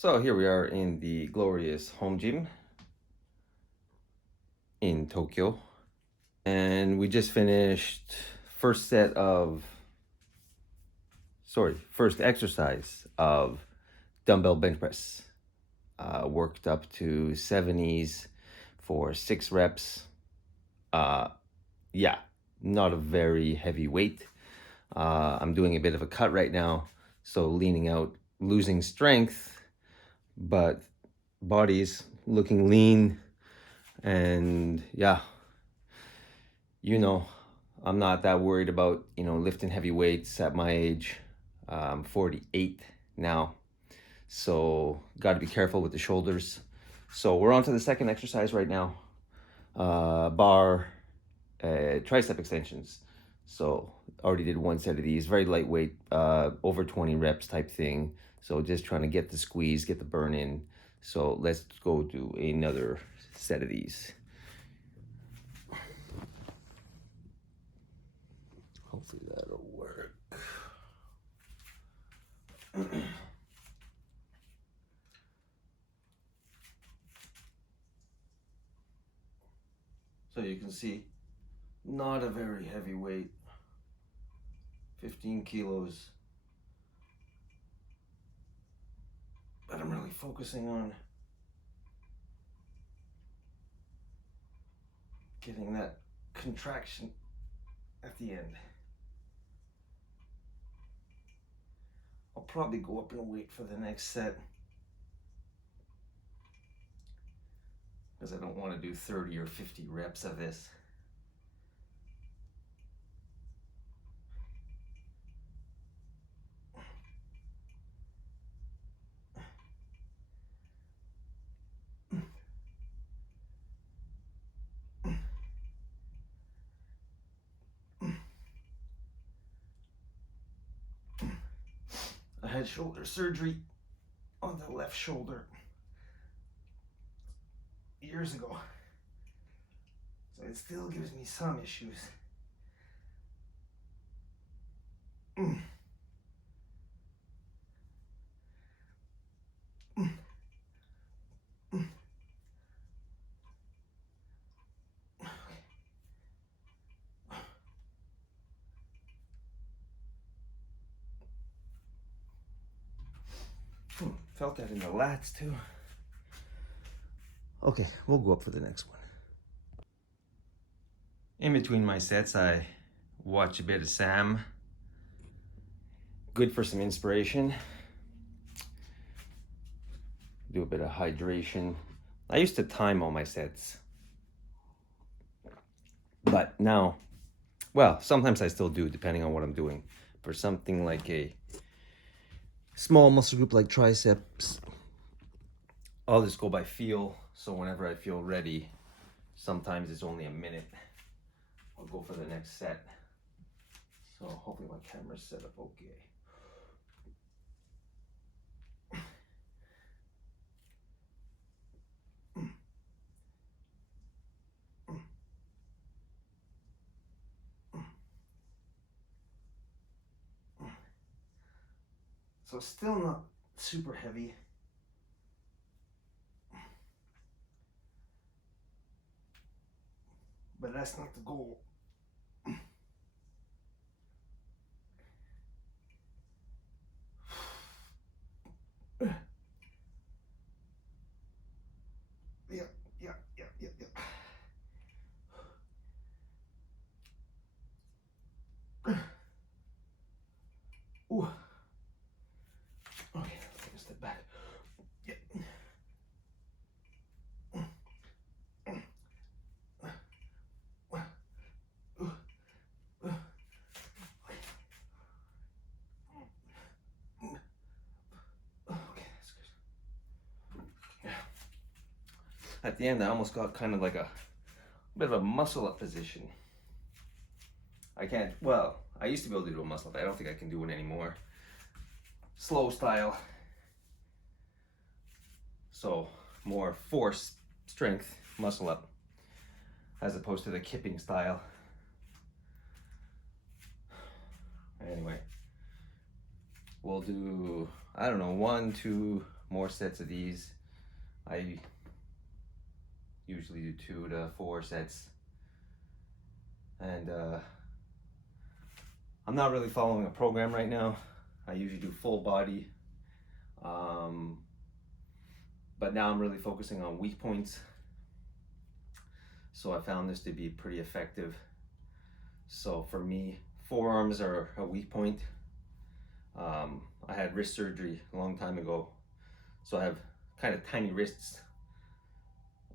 So here we are in the glorious home gym in Tokyo. And we just finished first exercise of dumbbell bench press. Worked up to 70s for 6 reps. Yeah, not a very heavy weight. I'm doing a bit of a cut right now, so leaning out, losing strength, but body's looking lean. And yeah, I'm not that worried about, lifting heavy weights at my age. I'm 48 now, so got to be careful with the shoulders. So we're on to the second exercise right now. Bar tricep extensions. So already did one set of these, very lightweight, over 20 reps type thing. So just trying to get the squeeze, get the burn in. So let's go do another set of these. Hopefully that'll work. So you can see, not a very heavy weight, 15 kilos. But I'm really focusing on getting that contraction at the end. I'll probably go up in weight for the next set, because I don't want to do 30 or 50 reps of this. I had shoulder surgery on the left shoulder years ago, so it still gives me some issues. Felt that in the lats too. Okay, we'll go up for the next one. In between my sets, I watch a bit of Sam. Good for some inspiration. Do a bit of hydration. I used to time all my sets, but now, well, sometimes I still do, depending on what I'm doing. For something like a small muscle group like triceps, I'll just go by feel. So whenever I feel ready, sometimes it's only a minute, I'll go for the next set. So hopefully my camera's set up okay. So still not super heavy. But that's not the goal. Yeah. Ooh. Okay, let's take a step back. Yeah. Okay, that's good. Yeah. At the end, I almost got kind of like a bit of a muscle up position. I can't, well, I used to be able to do a muscle up. I don't think I can do it anymore. Slow style. So more force, strength, muscle up, as opposed to the kipping style. Anyway, we'll do, I don't know, 1, 2, more sets of these. I usually do 2 to 4 sets. And I'm not really following a program right now. I usually do full body. But now I'm really focusing on weak points. So I found this to be pretty effective. So for me, forearms are a weak point. I had wrist surgery a long time ago, so I have kind of tiny wrists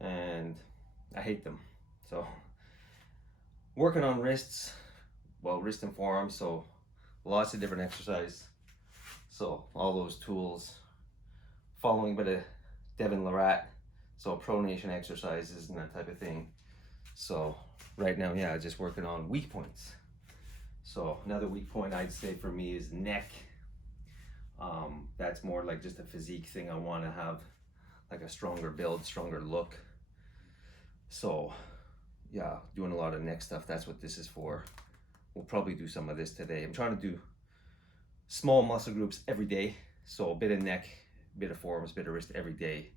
and I hate them. So working on wrists, well, wrist and forearms, so lots of different exercise. So all those tools, following a bit of Devin Larat, so pronation exercises and that type of thing. So right now, yeah, just working on weak points. So another weak point I'd say for me is neck. That's more like just a physique thing. I want to have like a stronger build, stronger look. So yeah, doing a lot of neck stuff. That's what this is for. We'll probably do some of this today. I'm trying to do small muscle groups every day. So a bit of neck, a bit of forearms, a bit of wrist every day.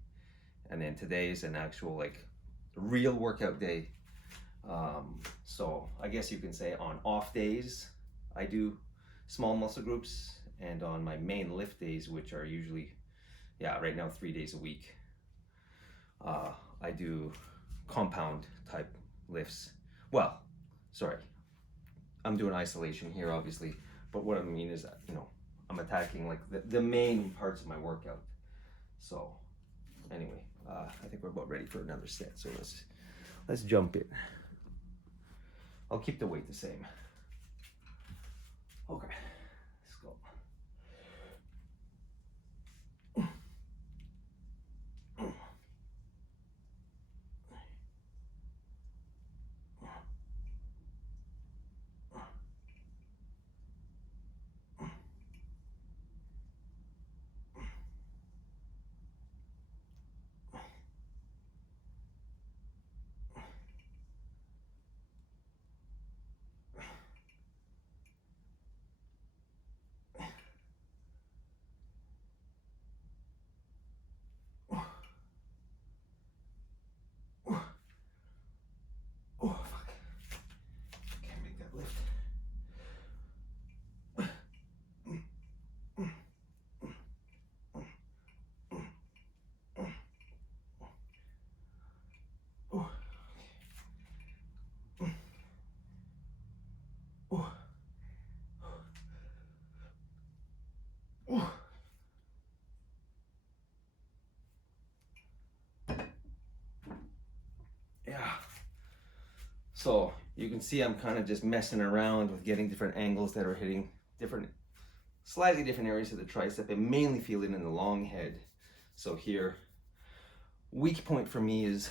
And then today is an actual like real workout day. So I guess you can say on off days, I do small muscle groups, and on my main lift days, which are usually, yeah, right now 3 days a week, I do compound type lifts. Well, sorry, I'm doing isolation here, obviously, but what I mean is that, you know, I'm attacking like the main parts of my workout. So anyway, I think we're about ready for another set. So let's jump in. I'll keep the weight the same. Okay, let's go. Oh, fuck. Can't make that lift. Oh. Oh. Oh. Yeah. So you can see I'm kind of just messing around with getting different angles that are hitting different, slightly different areas of the tricep. I mainly feel it in the long head. So here, weak point for me is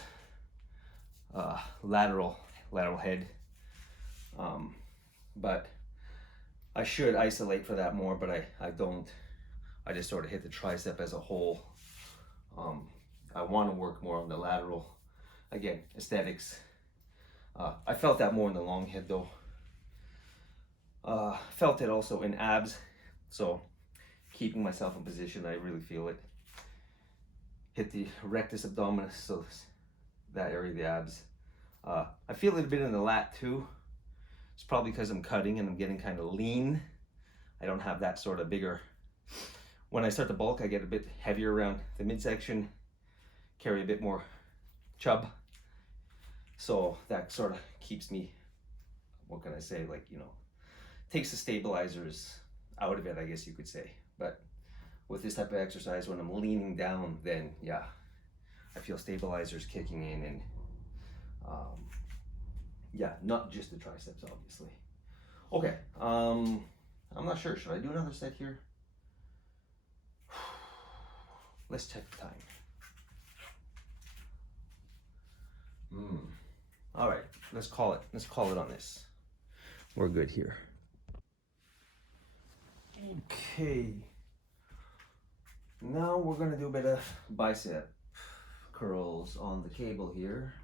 lateral head. But I should isolate for that more, but I don't. I just sort of hit the tricep as a whole. I want to work more on the lateral. Again, aesthetics. I felt that more in the long head though. Felt it also in abs. So keeping myself in position, I really feel it. Hit the rectus abdominis, so that area of the abs. I feel it a bit in the lat too. It's probably because I'm cutting and I'm getting kind of lean. I don't have that sort of bigger. When I start to bulk, I get a bit heavier around the midsection, carry a bit more chub. So that sort of keeps me, what can I say, like, you know, takes the stabilizers out of it, I guess you could say. But with this type of exercise, when I'm leaning down, then yeah, I feel stabilizers kicking in, and yeah, not just the triceps, obviously. Okay, I'm not sure. Should I do another set here? Let's check the time. All right, let's call it on this. We're good here. Okay. Now we're gonna do a bit of bicep curls on the cable here.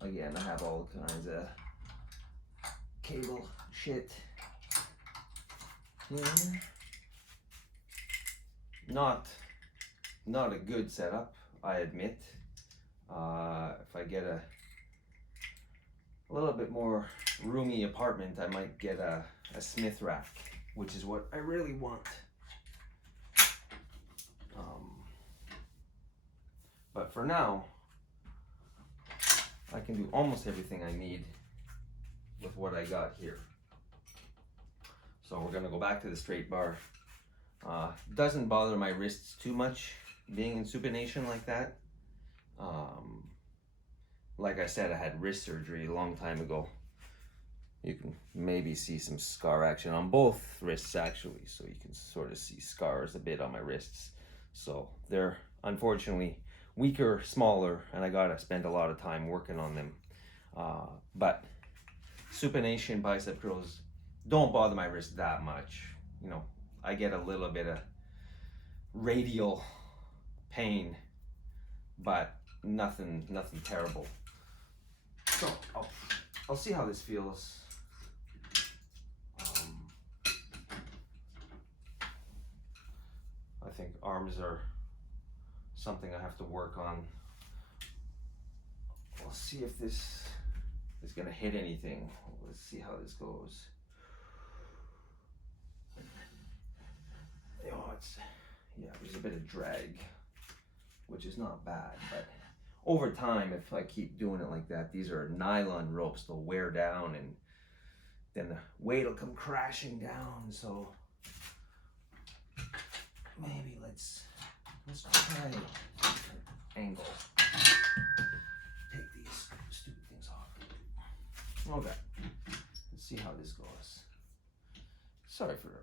Again, I have all kinds of cable shit here. Not a good setup, I admit. If I get a little bit more roomy apartment, I might get a Smith rack, which is what I really want. But for now, I can do almost everything I need with what I got here. So we're gonna go back to the straight bar. Doesn't bother my wrists too much being in supination like that. Like I said, I had wrist surgery a long time ago. You can maybe see some scar action on both wrists actually, so you can sort of see scars a bit on my wrists. So they're unfortunately weaker, smaller, and I gotta spend a lot of time working on them. But supination bicep curls don't bother my wrist that much. You know, I get a little bit of radial pain, but nothing terrible. So I'll see how this feels. I think arms are something I have to work on. We'll see if this is gonna hit anything. Let's see how this goes. Oh, there's a bit of drag, which is not bad, but over time, if I keep doing it like that, these are nylon ropes, they'll wear down and then the weight will come crashing down. So maybe let's try a different angle. Take these stupid things off. Okay, let's see how this goes. Sorry for the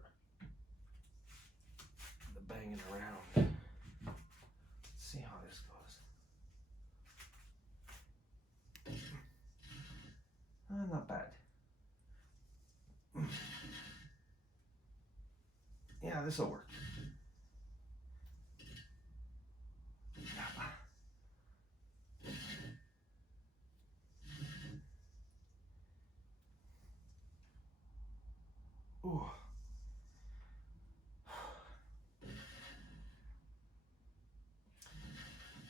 banging around. Let's see how this goes. Not bad. Yeah, this will work. Ooh.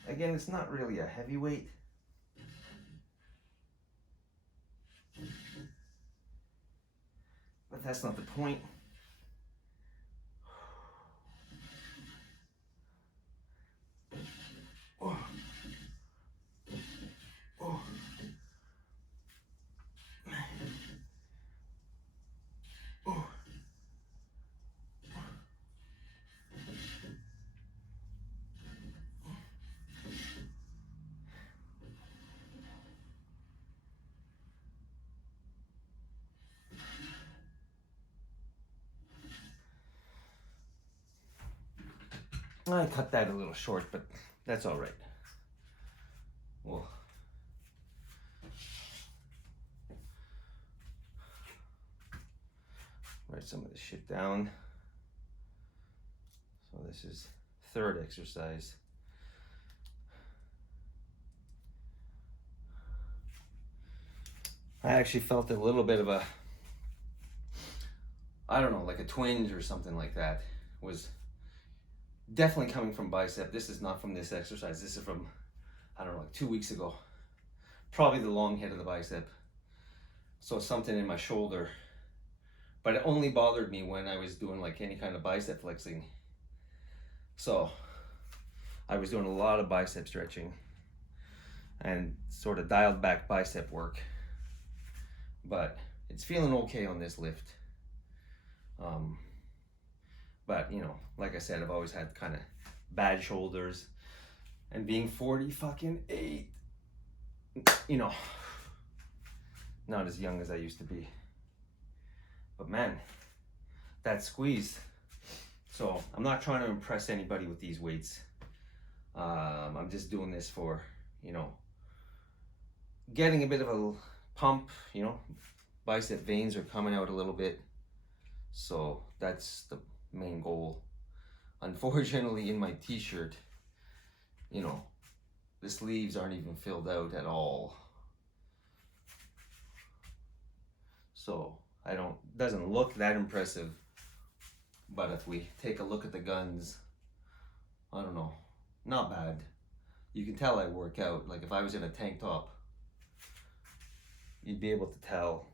Again, it's not really a heavyweight. But that's not the point. Oh. Oh. Oh. I cut that a little short, but that's all right. We'll write some of this shit down. So this is third exercise. I actually felt a little bit of a, I don't know, like a twinge or something like that. Was definitely coming from bicep. This is not from this exercise. This is from, I don't know, like 2 weeks ago. Probably the long head of the bicep. So something in my shoulder. But it only bothered me when I was doing like any kind of bicep flexing. So I was doing a lot of bicep stretching and sort of dialed back bicep work. But it's feeling okay on this lift. But you know, like I said, I've always had kind of bad shoulders, and being 48, you know, not as young as I used to be. But man, that squeeze. So I'm not trying to impress anybody with these weights. I'm just doing this for, you know, getting a bit of a pump, you know, bicep veins are coming out a little bit. So that's the main goal. Unfortunately, in my t-shirt, you know, the sleeves aren't even filled out at all. So doesn't look that impressive. But if we take a look at the guns, I don't know, not bad. You can tell I work out. Like if I was in a tank top, you'd be able to tell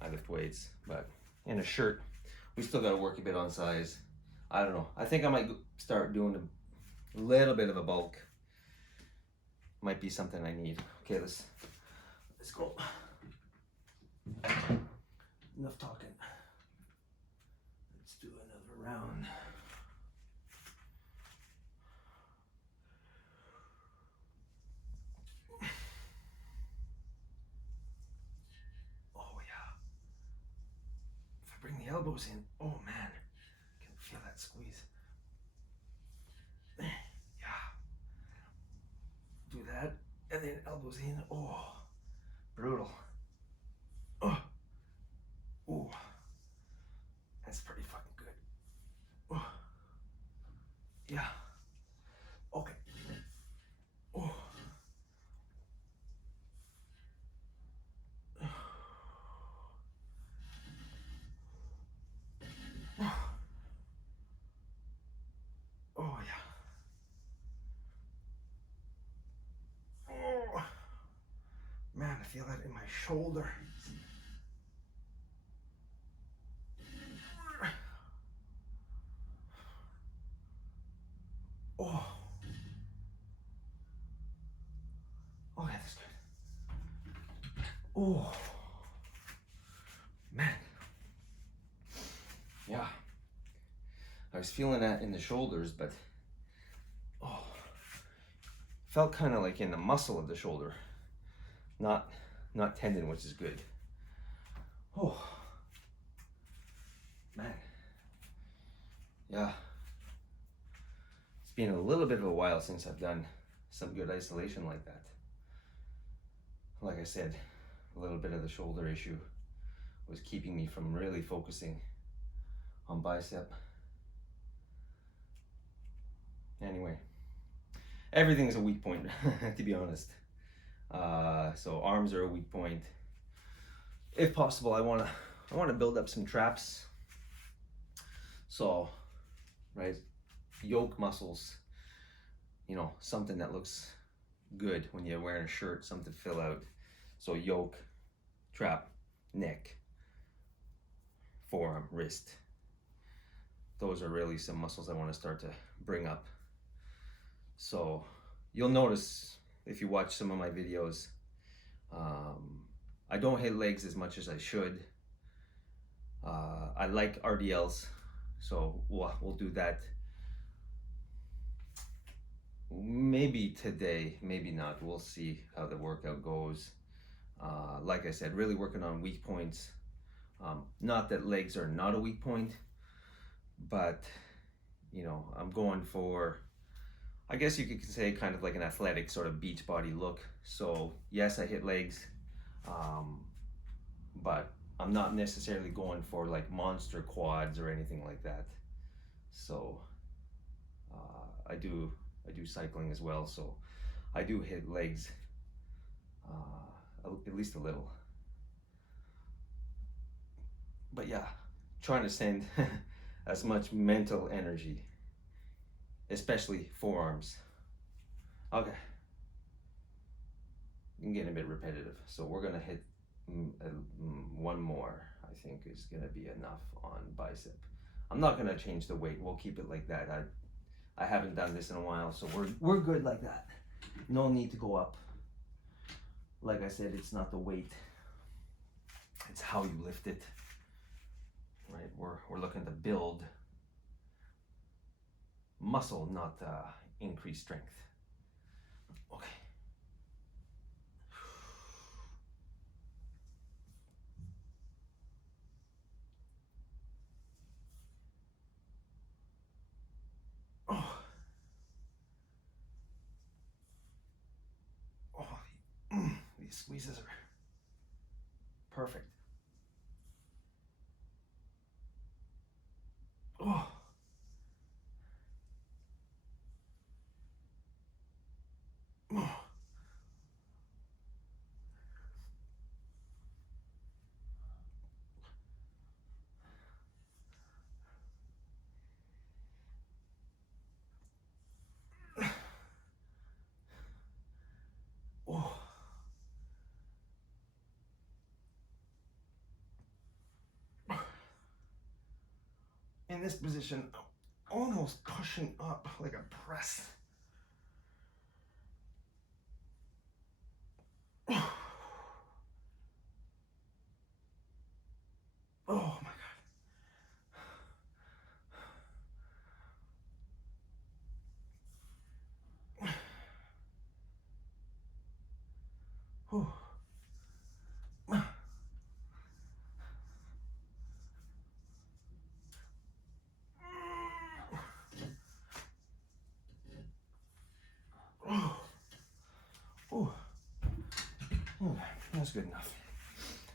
I lift weights. But in a shirt, we still got to work a bit on size. I don't know. I think I might start doing a little bit of a bulk. Might be something I need. Okay, let's go. Enough talking. Let's do another round. Oh yeah. If I bring the elbows in, oh man, I can feel that squeeze. Yeah. Do that, and then elbows in. Oh, brutal. Oh, oh, that's pretty fucking good. Oh, yeah. Okay. Oh. Oh yeah. Oh man, I feel that in my shoulder. Oh. Okay, that's good. Oh. Man. Yeah. I was feeling that in the shoulders, but oh, felt kind of like in the muscle of the shoulder, not tendon, which is good. Oh, man. Yeah. It's been a little bit of a while since I've done some good isolation like that. Like I said, a little bit of the shoulder issue was keeping me from really focusing on bicep. Anyway, everything's a weak point, to be honest. So arms are a weak point. If possible, I want to build up some traps. So, right, yoke muscles, you know, something that looks good when you're wearing a shirt, something to fill out. So yoke, trap, neck, forearm, wrist. Those are really some muscles I want to start to bring up. So you'll notice if you watch some of my videos, I don't hit legs as much as I should. I like RDLs, so we'll do that. Maybe today, maybe not. We'll see how the workout goes. Like I said, really working on weak points. Not that legs are not a weak point, but you know, I'm going for, I guess you could say, kind of like an athletic sort of beach body look. So yes, I hit legs, but I'm not necessarily going for like monster quads or anything like that. So I do cycling as well, so I do hit legs at least a little. But yeah, trying to send as much mental energy, especially forearms. Okay, I'm getting a bit repetitive, so we're gonna hit one more. I think is gonna be enough on bicep. I'm not gonna change the weight. We'll keep it like that. I haven't done this in a while, so we're good like that. No need to go up. Like I said, it's not the weight, it's how you lift it. Right? We're looking to build muscle, not increase strength. Okay. Oh. Oh, these squeezes are perfect. Oh. Oh. in this position, almost pushing up like a press. Oh my God. Whew. Oh, okay, that's good enough.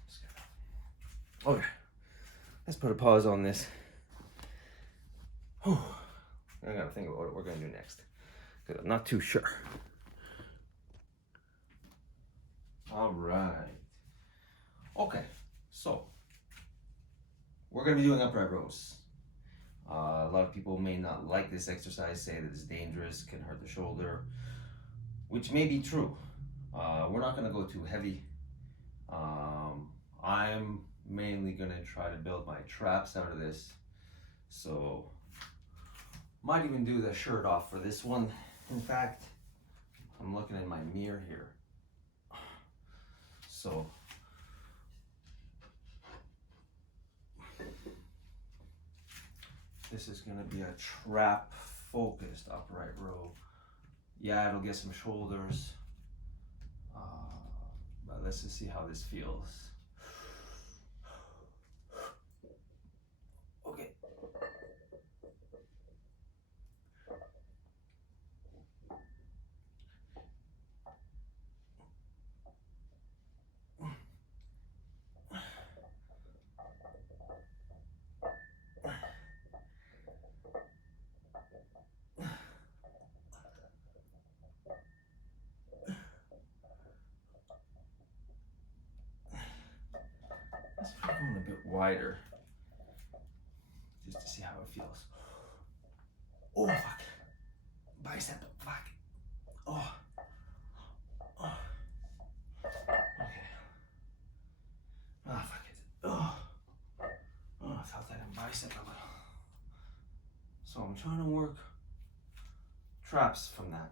That's good enough. Okay, let's put a pause on this. I gotta think about what we're gonna do next, because I'm not too sure. All right. Okay, so we're gonna be doing upright rows. A lot of people may not like this exercise, say that it's dangerous, can hurt the shoulder, which may be true. We're not gonna go too heavy. I'm mainly gonna try to build my traps out of this. So, might even do the shirt off for this one. In fact, I'm looking in my mirror here. So, this is gonna be a trap focused upright row. Yeah, it'll get some shoulders, but let's just see how this feels. Okay. Let's try going a bit wider, just to see how it feels. Oh, fuck. Bicep, fuck. Oh. Oh. Okay. Ah, fuck it. Oh. Oh, I felt that in bicep a little. So I'm trying to work traps from that.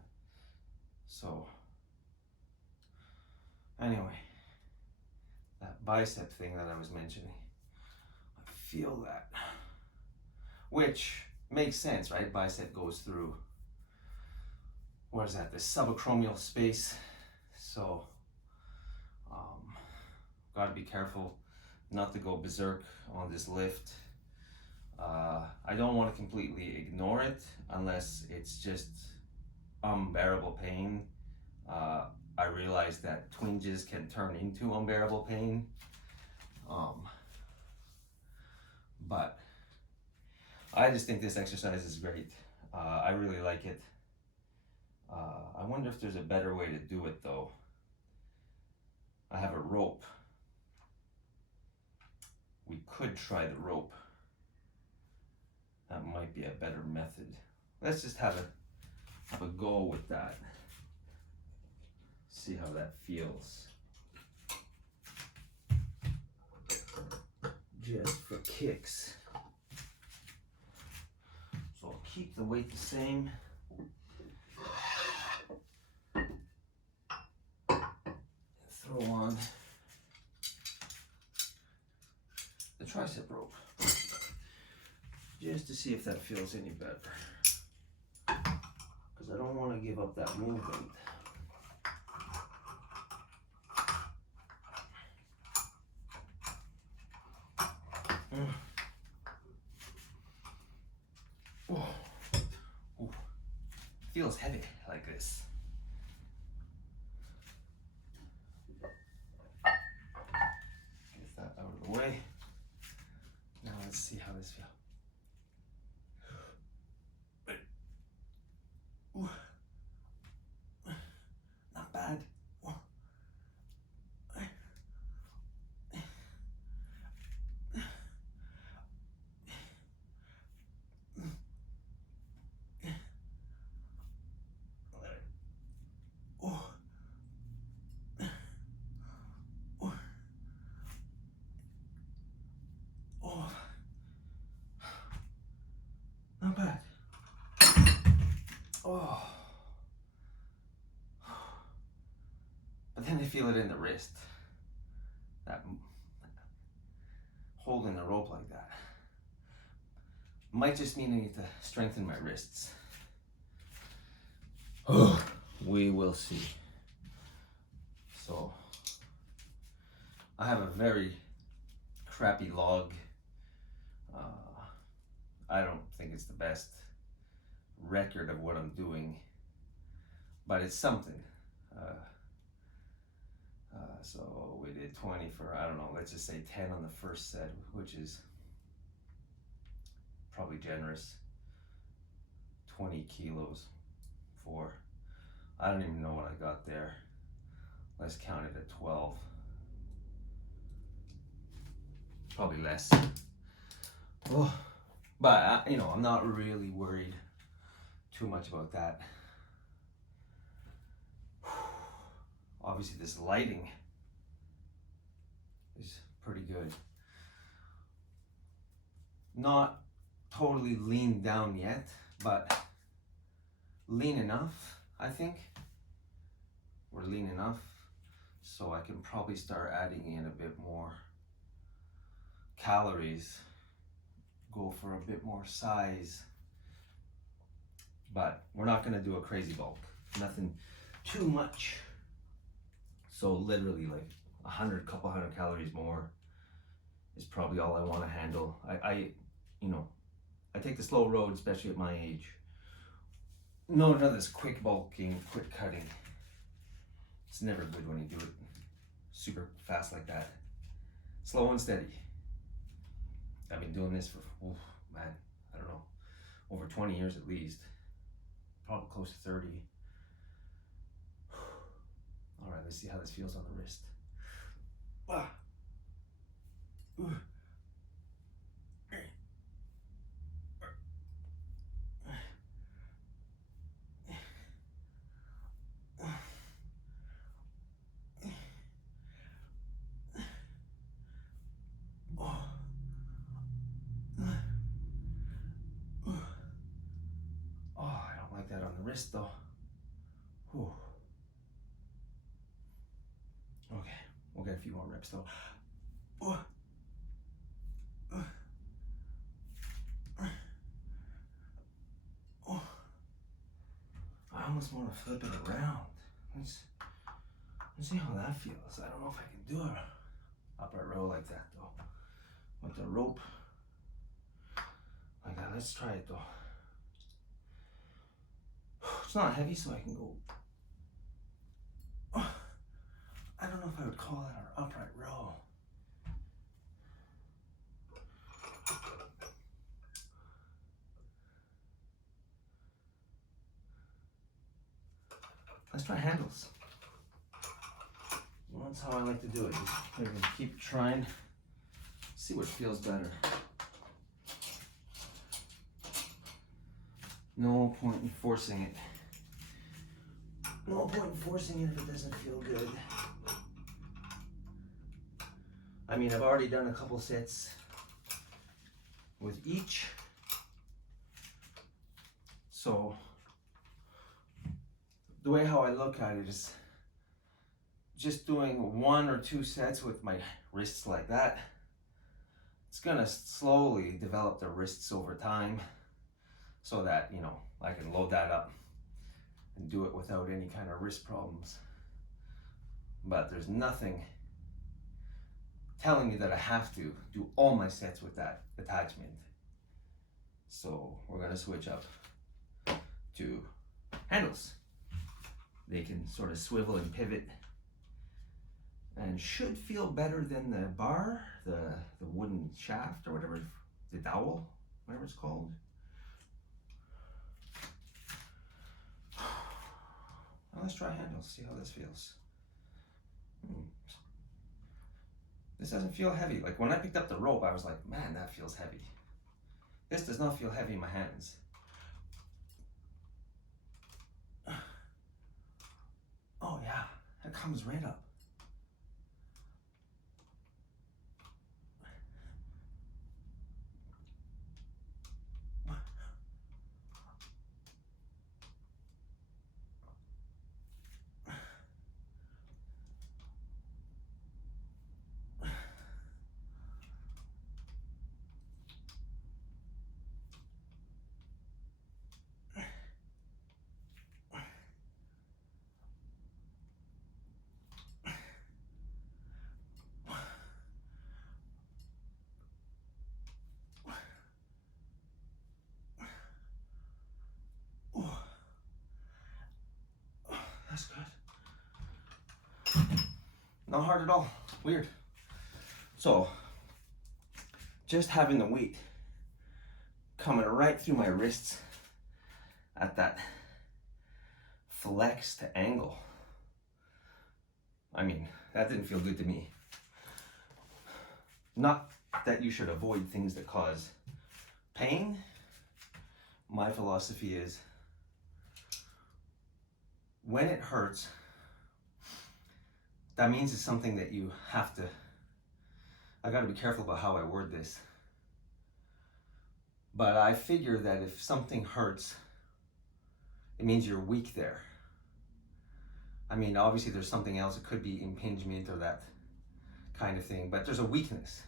So, anyway, that bicep thing that I was mentioning, I feel that. Which makes sense, right? Bicep goes through, what is that, the subacromial space. So, gotta be careful not to go berserk on this lift. I don't want to completely ignore it unless it's just unbearable pain. I realize that twinges can turn into unbearable pain. But I just think this exercise is great. I really like it. I wonder if there's a better way to do it though. I have a rope. We could try the rope. That might be a better method. Let's just have a go with that. See how that feels. Just for kicks. So I'll keep the weight the same. Throw on the tricep rope. Just to see if that feels any better. Because I don't want to give up that movement. Oh. Ooh. Feels heavy like this. Get that out of the way. Now let's see how this feels. Ooh. Not bad. Not bad. Oh. But then I feel it in the wrist. That holding the rope like that. Might just mean I need to strengthen my wrists. Oh, we will see. So, I have a very crappy log. I don't think it's the best record of what I'm doing, but it's something. So we did 20 for, I don't know, let's just say 10 on the first set, which is probably generous. 20 kilos for, I don't even know what I got there. Let's count it at 12. Probably less. Oh, but you know, I'm not really worried too much about that. Obviously this lighting is pretty good. Not totally lean down yet, but lean enough, I think. We're lean enough, so I can probably start adding in a bit more calories, go for a bit more size, but we're not gonna do a crazy bulk, nothing too much. So literally like couple hundred calories more is probably all I want to handle. I take the slow road, especially at my age. No, none of this quick bulking, quick cutting. It's never good when you do it super fast like that. Slow and steady. I've been doing this for, man, I don't know, over 20 years at least. Probably close to 30. All right, let's see how this feels on the wrist. Ah. Ooh. Oh, I don't like that on the wrist though. Whew. Okay, we'll get a few more reps though. I almost want to flip it around. Let's see how that feels. I don't know if I can do it upright row like that though. With the rope like that. Let's try it though. It's not heavy, so I can go. I don't know if I would call that our upright row. Let's try handles. Well, that's how I like to do it. Just keep trying, see what feels better. No point in forcing it. No point in forcing it if it doesn't feel good. I mean, I've already done a couple sets with each. So the way how I look at it is just doing 1 or 2 sets with my wrists like that. It's gonna slowly develop the wrists over time so that, you know, I can load that up and do it without any kind of wrist problems. But there's nothing telling me that I have to do all my sets with that attachment. So we're gonna switch up to handles. They can sort of swivel and pivot and should feel better than the bar, the wooden shaft or whatever, the dowel, whatever it's called. Well, let's try handles, see how this feels. This doesn't feel heavy. Like when I picked up the rope, I was like, man, that feels heavy. This does not feel heavy in my hands. Oh yeah, that comes right up. Not hard at all. Weird. So, just having the weight coming right through my wrists at that flexed angle. I mean, that didn't feel good to me. Not that you should avoid things that cause pain. My philosophy is when it hurts, that means it's something that you have to, I gotta be careful about how I word this. But I figure that if something hurts, it means you're weak there. I mean, obviously there's something else. It could be impingement or that kind of thing, but there's a weakness.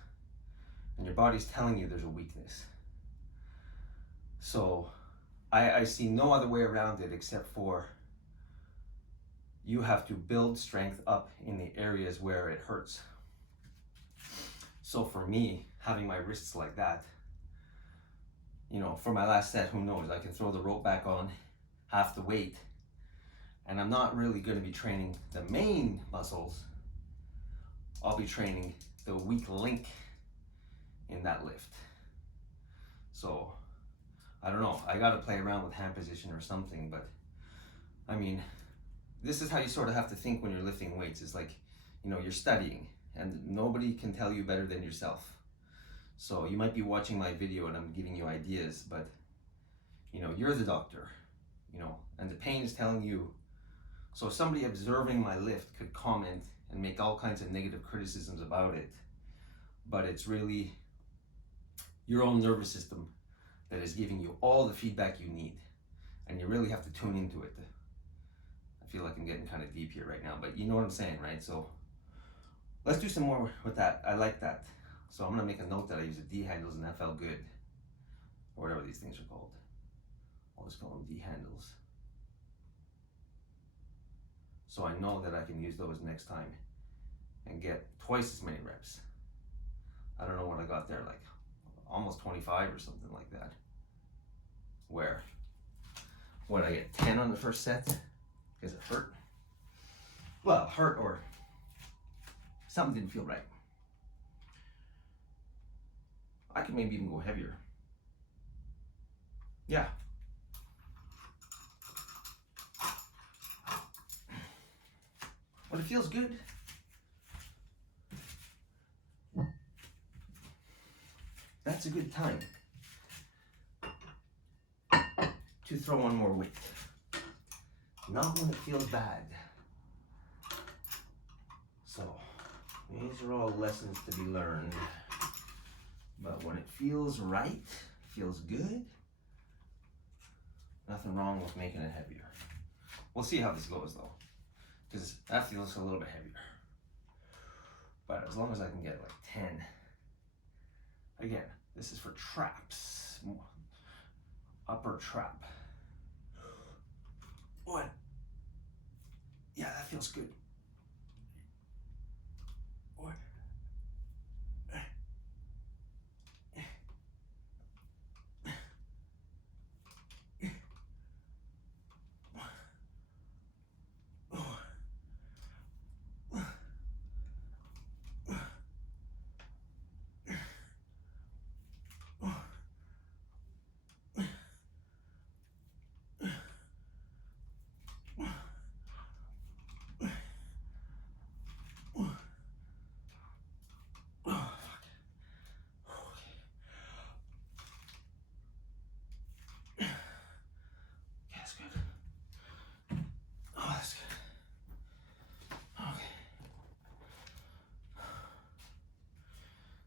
And your body's telling you there's a weakness. So I see no other way around it except for you have to build strength up in the areas where it hurts. So for me, having my wrists like that, you know, for my last set, who knows, I can throw the rope back on, half the weight, and I'm not really going to be training the main muscles. I'll be training the weak link in that lift. So I don't know, I got to play around with hand position or something, but I mean, this is how you sort of have to think when you're lifting weights. It's like, you know, you're studying and nobody can tell you better than yourself. So you might be watching my video and I'm giving you ideas, but you know, you're the doctor, you know, and the pain is telling you. So somebody observing my lift could comment and make all kinds of negative criticisms about it, but it's really your own nervous system that is giving you all the feedback you need, and you really have to tune into it. I feel like I'm getting kind of deep here right now, but you know what I'm saying, right? So let's do some more with that. I like that. So I'm gonna make a note that I use the D handles and that felt good, or whatever these things are called. I'll just call them D handles. So I know that I can use those next time and get twice as many reps. I don't know what I got there, like almost 25 or something like that. Where, what, I get 10 on the first set because it hurt? Well, hurt or something didn't feel right. I could maybe even go heavier. Yeah. But it feels good. That's a good time to throw on more weight. Not when it feels bad. So, these are all lessons to be learned. But when it feels right, feels good, nothing wrong with making it heavier. We'll see how this goes though, because that feels a little bit heavier. But as long as I can get like 10. Again, this is for traps. Upper trap. What? Yeah, that feels good. What?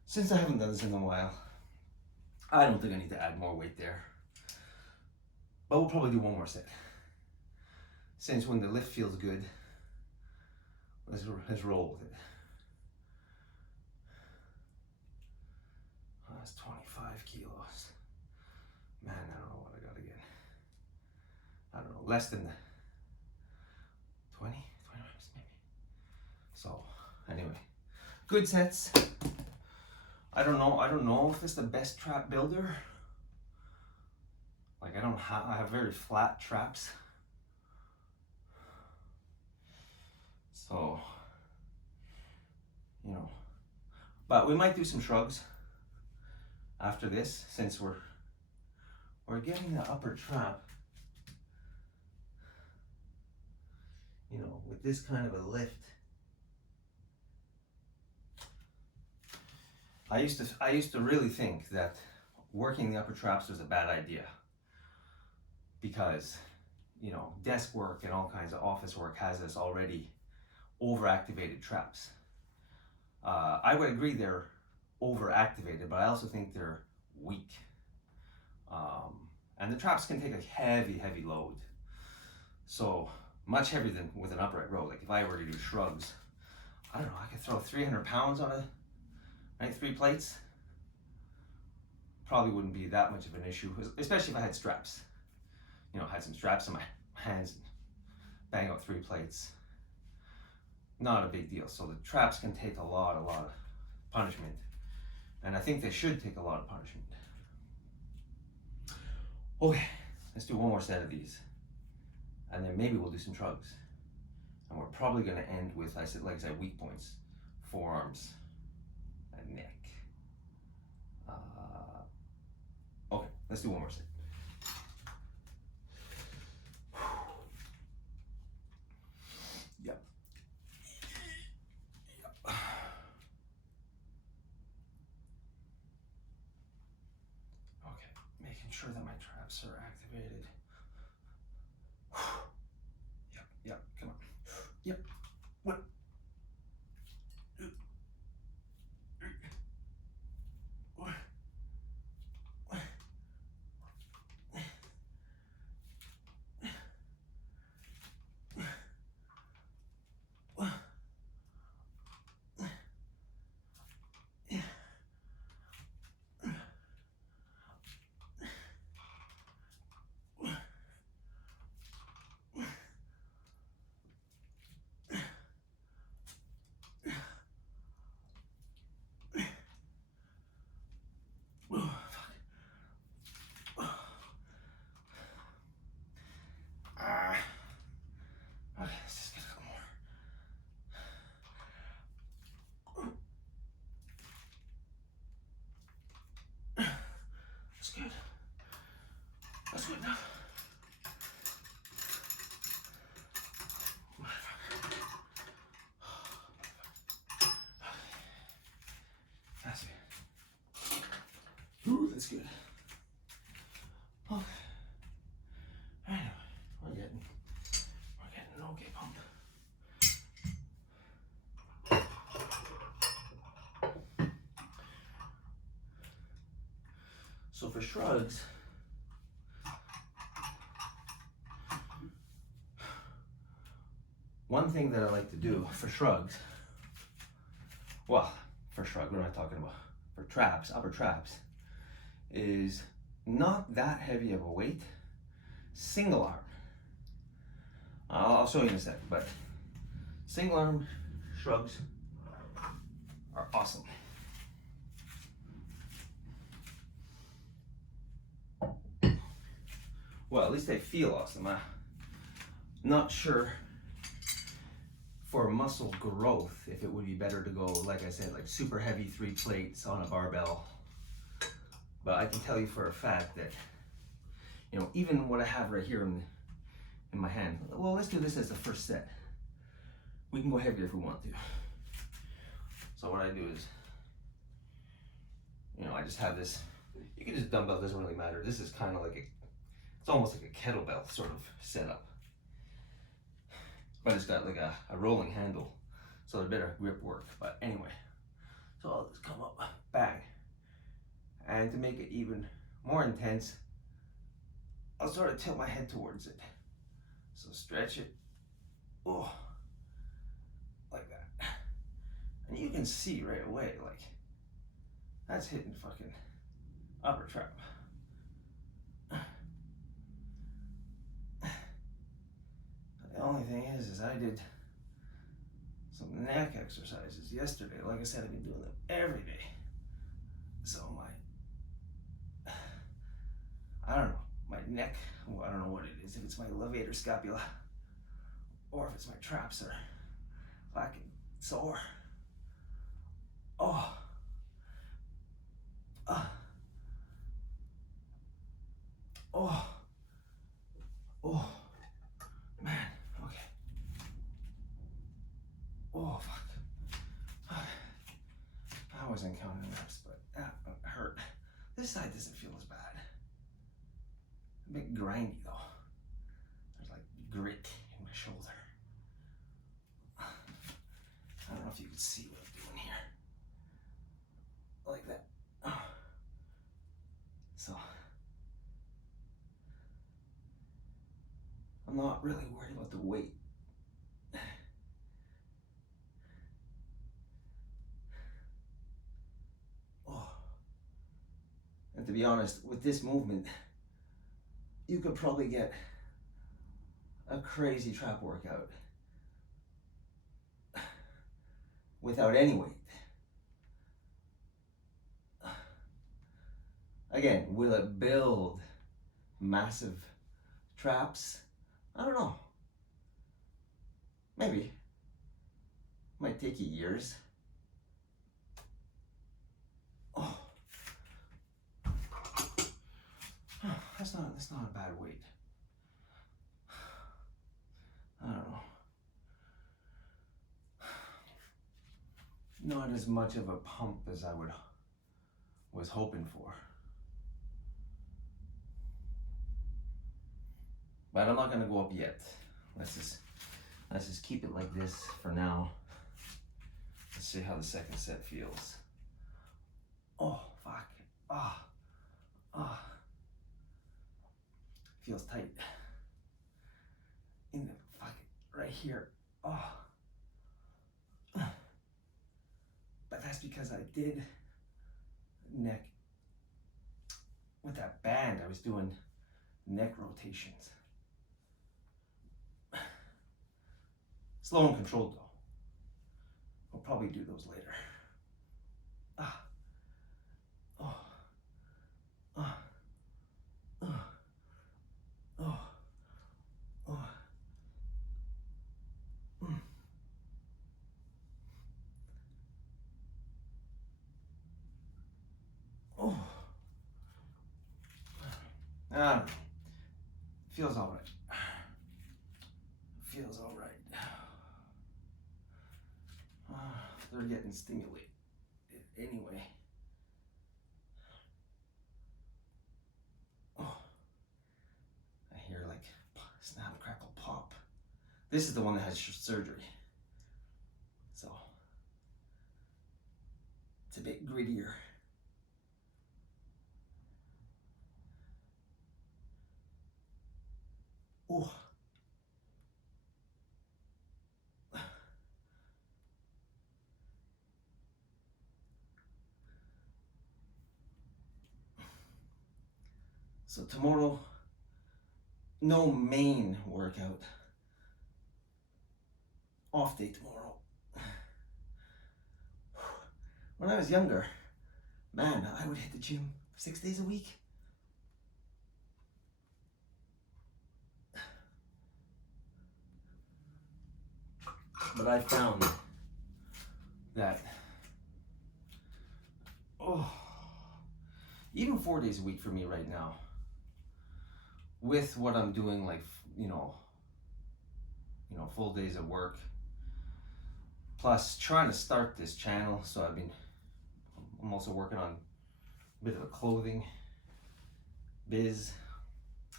Since I haven't done this in a while, I don't think I need to add more weight there. But we'll probably do one more set. Since when the lift feels good, let's roll with it. Oh, that's 25 kilos. Man, I don't know what I gotta get. I don't know, less than 20 reps maybe. So, anyway, good sets. I don't know if it's the best trap builder. Like I have very flat traps. So you know. But we might do some shrugs after this, since we're getting the upper trap, you know, with this kind of a lift. I used to really think that working the upper traps was a bad idea, because, you know, desk work and all kinds of office work has us already overactivated traps. I would agree they're overactivated, but I also think they're weak. And the traps can take a heavy load. So much heavier than with an upright row. Like if I were to do shrugs, I don't know, I could throw 300 pounds on it, right? 3 plates. Probably wouldn't be that much of an issue, especially if I had straps. You know, had some straps in my hands and bang out 3 plates. Not a big deal. So the traps can take a lot of punishment. And I think they should take a lot of punishment. Okay, let's do one more set of these. And then maybe we'll do some shrugs. And we're probably going to end with, like I said, weak points. Forearms and neck. Okay, let's do one more set. Yep. Okay, making sure that my traps are activated. Yep, come on. Yep. What? Okay, let's just get a little more. That's good. That's good enough. That's good. Ooh, that's good. Okay. Anyway, we're getting an okay pump. So for shrugs, one thing that I like to do for shrugs, well, for shrug, what am I talking about? For traps, upper traps, is not that heavy of a weight, single arm. I'll show you in a second, but single arm shrugs are awesome. Well, at least they feel awesome. I'm not sure for muscle growth if it would be better to go, like I said, like super heavy 3 plates on a barbell. But I can tell you for a fact that, you know, even what I have right here in my hand, well, let's do this as the first set. We can go heavier if we want to. So what I do is, you know, I just have this, you can just dumbbell, doesn't really matter. This is kind of like it's almost like a kettlebell sort of setup. But it's got like a rolling handle, so a bit of grip work. But anyway, so I'll just come up, bang. And to make it even more intense, I'll sort of tilt my head towards it. So stretch it, oh, like that. And you can see right away, like, that's hitting fucking upper trap. The only thing is I did some neck exercises yesterday. Like I said, I've been doing them every day. So I don't know, my neck, well, I don't know what it is, if it's my levator scapula or if it's my traps are fucking sore. Oh. Oh. Oh. Man. Okay. Oh, fuck. I wasn't counting reps, but that hurt. This side doesn't feel as bad. A bit grindy though. There's like grit in my shoulder. I don't know if you can see what I'm doing here. Like that. So, I'm not really worried about the weight. Oh. And to be honest, with this movement, you could probably get a crazy trap workout without any weight. Again, will it build massive traps? I don't know. Maybe. Might take you years. Oh. That's not a bad weight. I don't know. Not as much of a pump as I was hoping for. But I'm not gonna go up yet. Let's just keep it like this for now. Let's see how the second set feels. Oh, fuck. Feels tight. In the fuck, right here. But that's because I did neck. With that band, I was doing neck rotations. Slow and controlled though. I'll probably do those later. Feels all right. Feels all right. They're getting stimulated anyway. Oh, I hear like snap, crackle, pop. This is the one that has surgery. So it's a bit grittier. Oh. So tomorrow, no main workout. Off day tomorrow. When I was younger, man, I would hit the gym 6 days a week. But I found that, even 4 days a week for me right now, with what I'm doing, like, full days of work, plus trying to start this channel, so I'm also working on a bit of a clothing biz.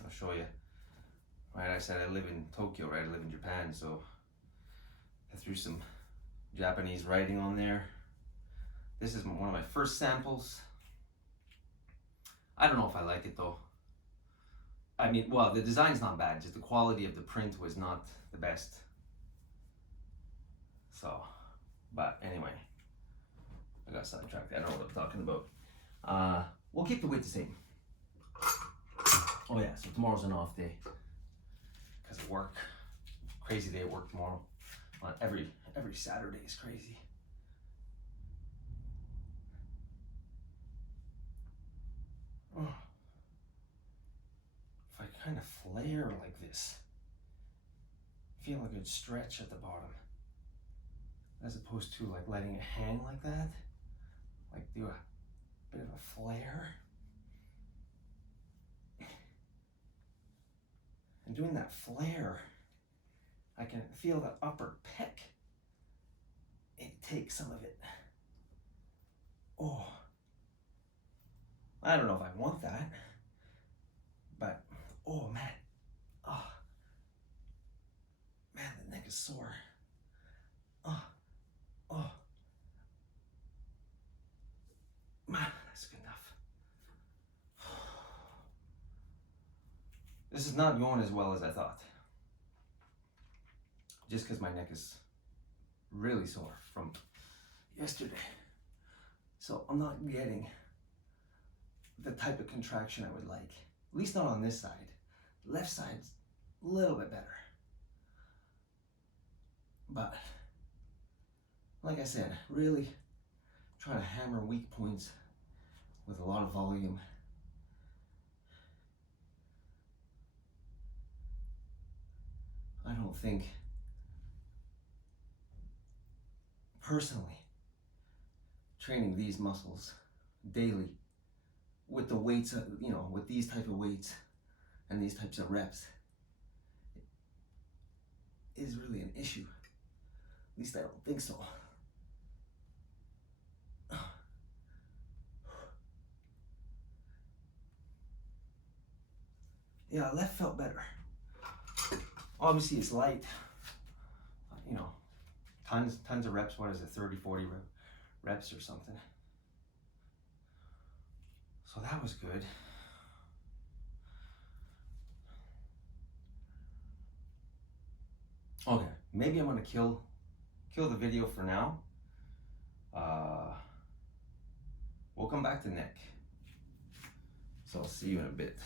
I'll show you. Right, I said I live in Tokyo, right? I live in Japan, so I threw some Japanese writing on there. This is one of my first samples. I don't know if I like it though. I mean, well, the design's not bad, just the quality of the print was not the best. So, but anyway, I got sidetracked. I don't know what I'm talking about. We'll keep the weight the same. Oh yeah, so tomorrow's an off day because of work. Crazy day at work tomorrow. Every Saturday is crazy. Oh. If I kind of flare like this, I feel a good stretch at the bottom, as opposed to like letting it hang like that. like do a bit of a flare. And doing that flare, I can feel the upper pec. It takes some of it. Oh, I don't know if I want that, but oh man, oh man, the neck is sore. Oh, oh, man, that's good enough. This is not going as well as I thought. Just because my neck is really sore from yesterday. So I'm not getting the type of contraction I would like. At least not on this side. Left side's a little bit better. But like I said, really trying to hammer weak points with a lot of volume. I don't think, personally, training these muscles daily with the weights, with these type of weights and these types of reps is really an issue. At least I don't think so. Yeah, left felt better. Obviously it's light, tons of reps. What is it, 30, 40 reps or something. So that was good. Okay, maybe I'm gonna kill the video for now. We'll come back to neck. So I'll see you in a bit.